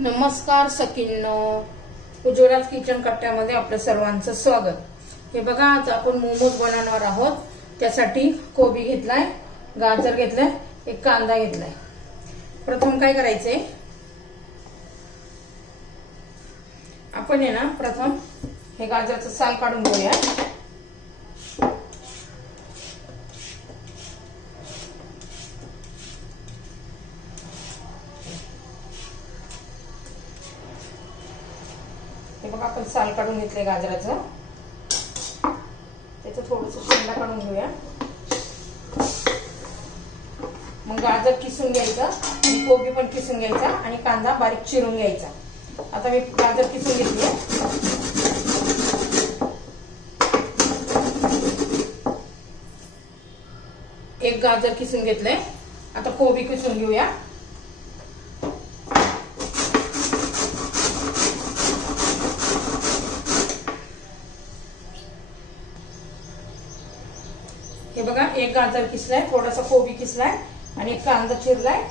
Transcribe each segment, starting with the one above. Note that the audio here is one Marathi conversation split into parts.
नमस्कार सखींनो, उज्ज्वलाच किचन कट्ट्यामध्ये आपलं सर्वांचं स्वागत। हे बघा, आज आपण मोमोज बनवणार आहोत। त्यासाठी कोबी घेतलाय, गाजर घेतलाय, एक कांदा घेतलाय। प्रथम काय करायचंय, आपण आहे ना प्रथम हे गाजराचं साल काढून घेऊया। हे बघा, आपण साल काढून घेतले गाजराचं। त्याचं थोडंसं शेंडा काढून घेऊया। मग गाजर किसून घ्यायचं आणि कोबी पण किसून घ्यायचा आणि कांदा बारीक चिरून घ्यायचा। आता मी गाजर किसून घेतली। एक गाजर किसून घेतलंय। आता कोबी किसून घेऊया। हे बघा, एक गाजर किसलाय, थोडासा कोबी किसलाय आणि एक कांदा चिरलाय।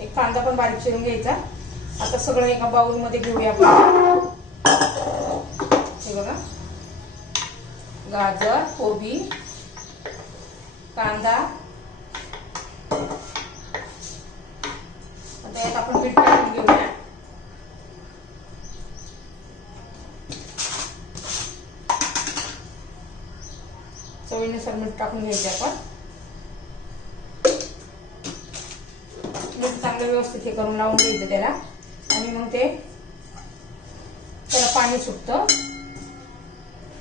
एक कांदा पण बारीक चिरून घ्यायचा। आता सगळं एका बाउल मध्ये घेऊया आपण। हे बघा, गाजर, कोबी, कांदा, आता यात आपण मीठ टाकून घेऊया। चवीनुसार मीठ टाकून घ्यायचे आपण। मीठ चांगलं व्यवस्थित हे करून लावून घ्यायचं त्याला आणि मग त्याला पाणी सुटतं।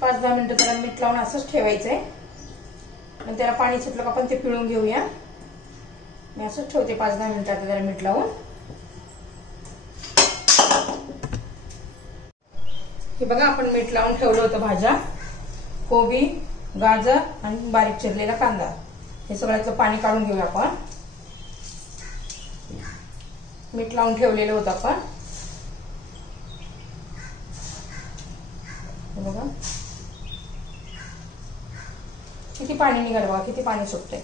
5-10 मिनिटं त्याला मीठ लावून असंच ठेवायचंय। आणि त्याला पाणी सुटलं का आपण ते पिळून घेऊया। मी असंच ठेवते 5-10 मिनिटात त्याला मीठ लावून। हे बघा, आपण मीठ लावून ठेवलं होतं भाज्या, कोबी, गाजर आणि बारीक चिरलेला कांदा। हे सगळ्याचं पाणी काढून घेऊया आपण। मीठ लावून ठेवलेलं होतं आपण। हे बघा किती पाणी निघालं, बघा किती पाणी सुटतंय।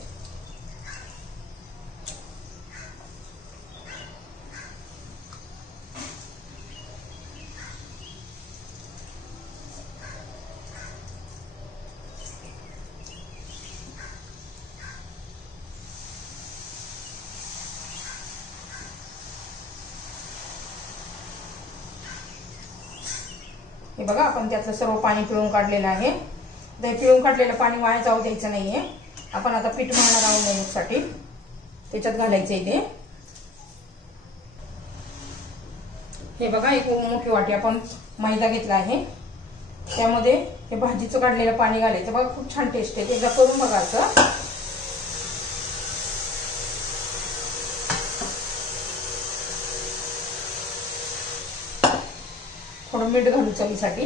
हे बघा, आपण त्यातलं सर्व पाणी पिळून काढलेलं आहे। ते पिळून काढलेलं पाणी वाया जाऊ द्यायचं नाहीये। आपण आता पीठ मळणार आहोत मोमोजसाठी, त्याच्यात घालायचंय ते। हे बघा, एक मोठी वाटी आपण मैदा घेतला आहे। त्यामध्ये हे भाजीचं काढलेलं पाणी घालायचं। बघा, खूप छान टेस्ट आहे। एकदा करून बघा असं। थोडं मीठ घालू चवीसाठी।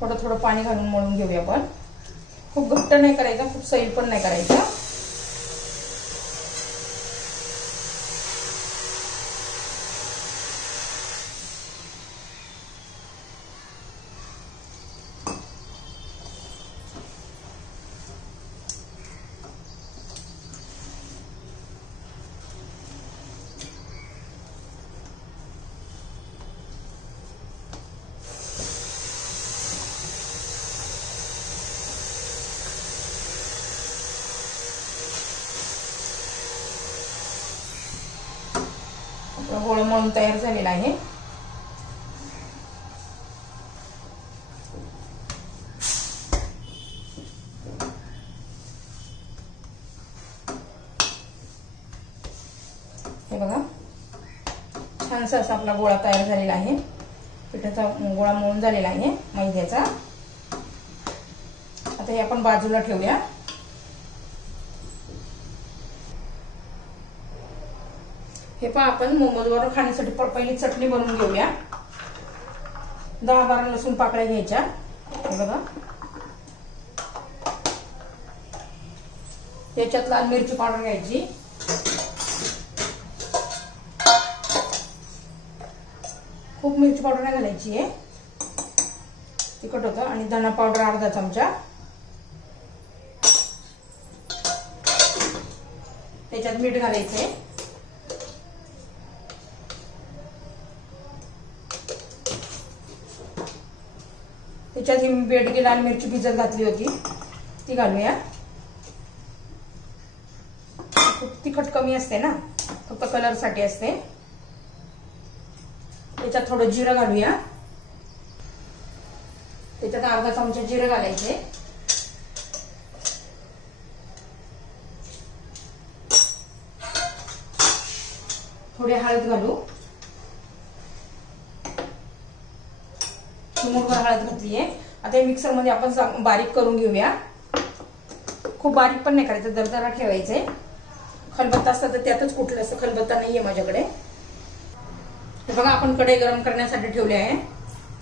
थोडं थोडं पाणी घालून मळून घेऊया आपण। खूप घट्ट नाही करायचं, खूप सैल पण नाही करायचं। गोळ मळून तयार झालेला आहे। हे बघा, छानसा असा आपला गोळा तयार झालेला आहे। पिठाचा गोळा मळून झालेला आहे मैद्याचा। आता हे आपण बाजूला ठेवूया। हे पहा, आपण मोमोज बरोबर खाण्यासाठी पहिली चटणी बनवून घेऊया। 10-12 लसूण पाकळ्या घ्यायच्या। हे बघा, त्याच्यात लाल मिरची पावडर घ्यायची। खूप मिरची पावडर नाही घालायची आहे। तिखट होतं आणि धना पावडर अर्धा चमचा, त्याच्यात मीठ घालायचंय, त्याच्यात ही बेडगी लाल मिरची भिजत घातली होती ती घालूया. खूप तिखट कमी असते ना, फक्त कलर साठी असते. त्याच्यात थोडं जिरं घालूया, त्याच्यात अर्धा चमचा जिरं घालायचे, थोडी हळद घालू, चिमूटभर हळद घातली आहे. आता हे मिक्सर मध्ये आपण बारीक करून घेऊया. खूप बारीक पण नाही करायचं, दरदरा ठेवायचंय. खलबत्ता असता तर त्यातच कुठलं असतं, खलबत्ता नाहीये माझ्याकडे. हे बघा आपण कढई गरम करण्यासाठी ठेवले आहे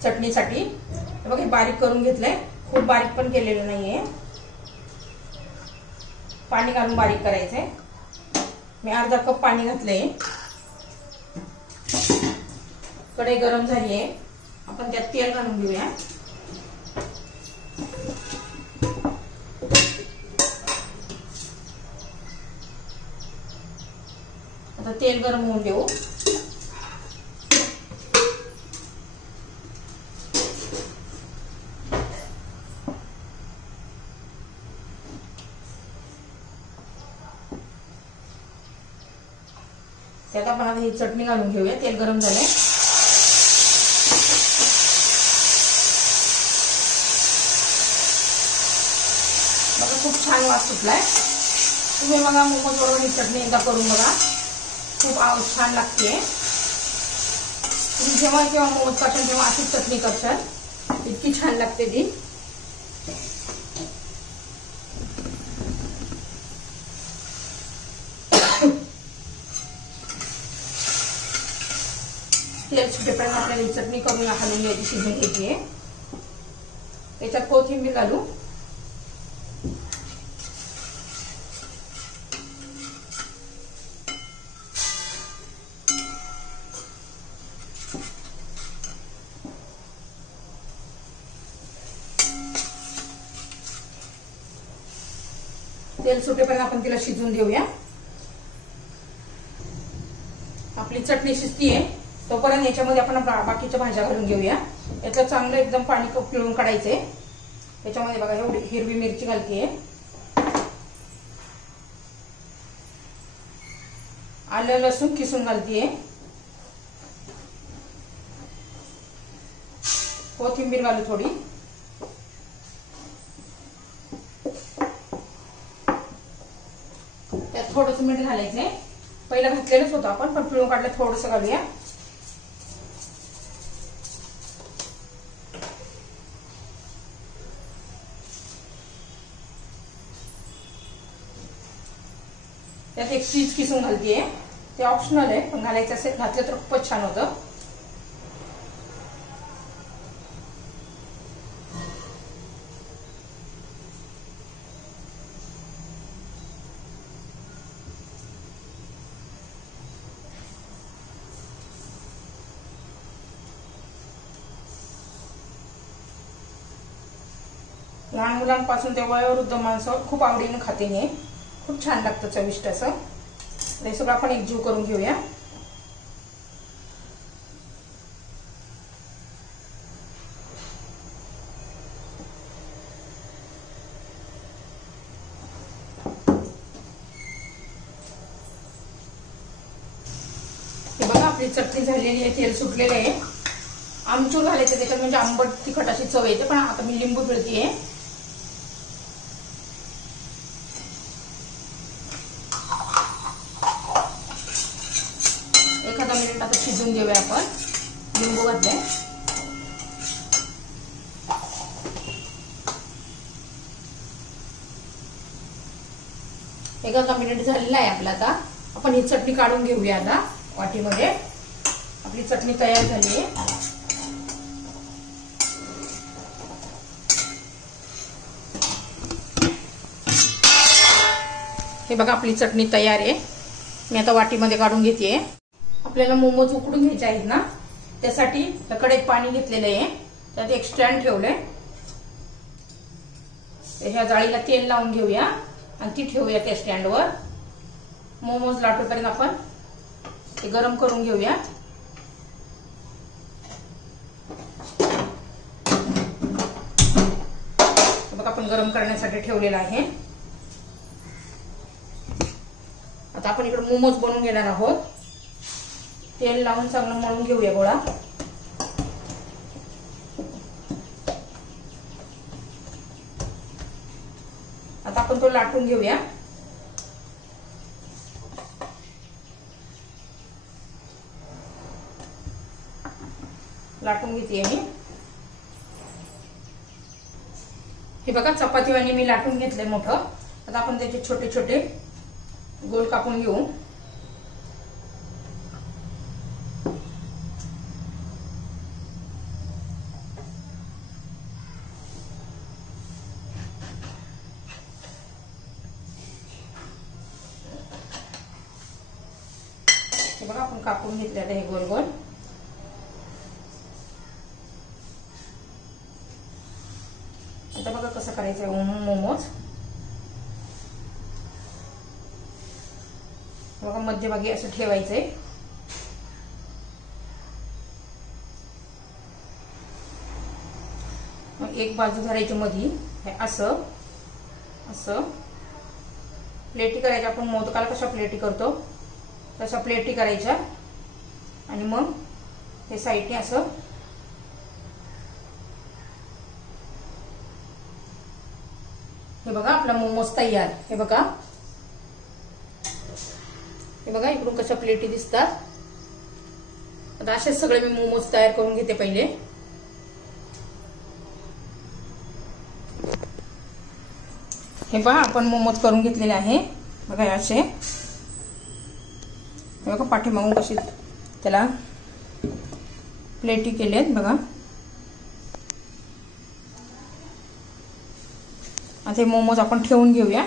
चटणीसाठी. हे बघा हे बारीक करून घेतलंय, खूप बारीक पण केलेलं नाहीये. पाणी घालून बारीक करायचंय. मी अर्धा कप पाणी घातलंय. कढई गरम झाली आहे, आपण त्यात तेल घालून घेऊया. आता तेल गरम होऊन देऊ. त्यात आपण आता ही चटणी घालून घेऊया. तेल गरम झालंय. बघा खूप छान वास सुटलाय. तुम्ही बघा मोमोज बरोबर ही चटणी एकदा करून बघा, खूप छान लागते. तुम्ही जेव्हा जेव्हा मोमोज करशाल तेव्हा अशीच चटणी करशाल, इतकी छान लागते ती. तेल सुटेपर्यंत आपल्याला ही चटणी करून घालून घ्यायची, शिजून घ्यायची आहे. त्याच्यात कोथिंबीर घालू. तेल सुटेपर्यंत आपण तिला शिजून देऊया. आपली चटणी शिजतीये तोपर्यंत याच्यामध्ये आपण बाकीच्या भाज्या घालून घेऊया. यातलं चांगलं एकदम पाणी पिळून काढायचंय. त्याच्यामध्ये बघा एवढी हिरवी मिरची घालतीये, आलं लसूण किसून घालतीये, कोथिंबीर घालू थोडी, त्यात थोडंसं मीठ घालायचंय. पहिलं घातलेलंच होतं आपण, पण पिळून काढलं थोडंसं घालूया. त्यात एक चीज किसून घालतीये, ते ऑप्शनल आहे, पण घालायचं असेल घातलं तर खूपच छान होतं. लहान मुलांपासून ते वयोवृद्ध माणसं खूप आवडीने खाते हे, खूप छान लागतं, चविष्ट असं. हे सगळं आपण एकजीव करून घेऊया. हे बघा आपली चटणी झालेली आहे, तेल सुटलेलं आहे. आमचूर घालायचं त्याच्यात, म्हणजे आंबट तिखट अशी चव येते. पण आता मी लिंबू पिळतीये. एखादा मिनिट आता शिजून देऊया आपण. लिंबू घातलंय. एखादा मिनिट झालेला आहे आपला. आता आपण ही चटणी काढून घेऊया. आता वाटीमध्ये आपली चटणी तयार झाली आहे. हे बघा आपली चटणी तयार आहे. मी आता वाटीमध्ये काढून घेतेय. आपल्याला मोमोज उकडून घ्यायचे आहेत ना, त्यासाठी कढईत पाणी घेतलेलं आहे. त्यात एक स्टँड ठेवलंय. ह्या जाळीला तेल लावून घेऊया आणि ती ठेवूया त्या स्टँडवर. मोमोज लाटूपर्यंत आपण ते गरम करून घेऊया. बघा आपण गरम करण्यासाठी ठेवलेला आहे. आता आपण इकडे मोमोज बनवून घेणार आहोत. तेल लावून चांगलं मळून घेऊया गोळा. आता आपण तो लाटून घेऊया. लाटून घेते मी. हे बघा चपातीवाणी मी लाटून घेतले मोठं. आता आपण त्याचे छोटे छोटे गोल कापून घेऊ. हे बघा आपण कापून घेतले आता हे गोल गोल. आता बघा कसं करायचं मोमोज. बघा मध्यभागी असं ठेवायचंय. मग एक बाजू धरायची मध्ये. हे असं असं प्लेटी करायच्या. आपण मोदकाला कशा प्लेटी करतो तशा प्लेटी करायच्या आणि मग हे साईडने असं हे बघा आपला मोमोज तयार. हे बघा हे बघा इकडून कशा प्लेटी दिसतात. आता असेच सगळे मी मोमोज तयार करून घेते पहिले. हे बघा आपण मोमोज करून घेतलेले आहे. बघा असे हे बघा पाठीमागून कशी त्याला प्लेटी केलेत बघा. आता हे मोमोज आपण ठेवून घेऊया.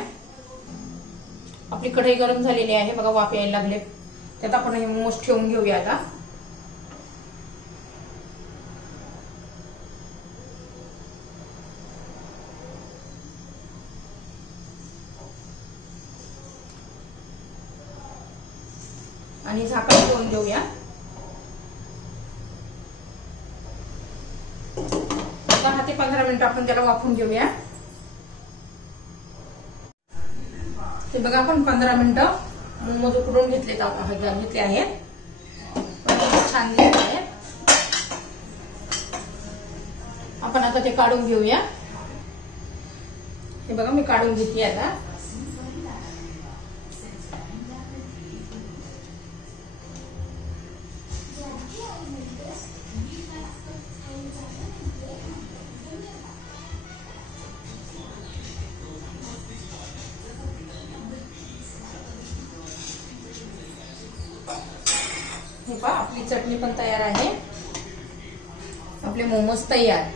आपली कढई गरम झालेली आहे बघा. वाफ यायला लागले. त्यात आपण हे मोमोज ठेवून घेऊया. आता आणि झाकण ठेवून देऊया. आता 10 ते 15 मिनिटं आपण त्याला वाफवून घेऊया. ते बघा आपण 15 मिनिटं मोमोज उकडून घेतले आहेत. छान दिसत आहेत. आपण आता ते काढून घेऊया. हे बघा मी काढून घेतली आता. हे पहा आपली चटणी पण तयार आहे. आपले मोमोज तयार.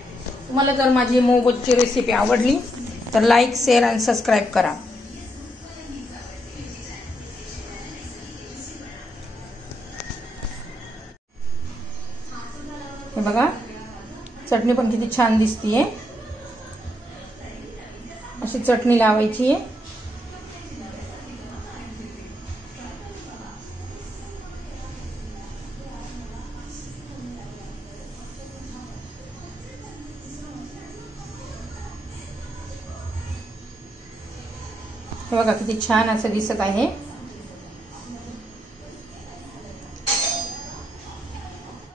तुम्हाला जर माझी मोमोजची रेसिपी आवडली तर लाईक, शेअर आणि सबस्क्राईब करा. हे बघा चटणी पण किती छान दिसतीये. अशी चटणी लावायची आहे. हे बघा किती छान असं दिसत आहे.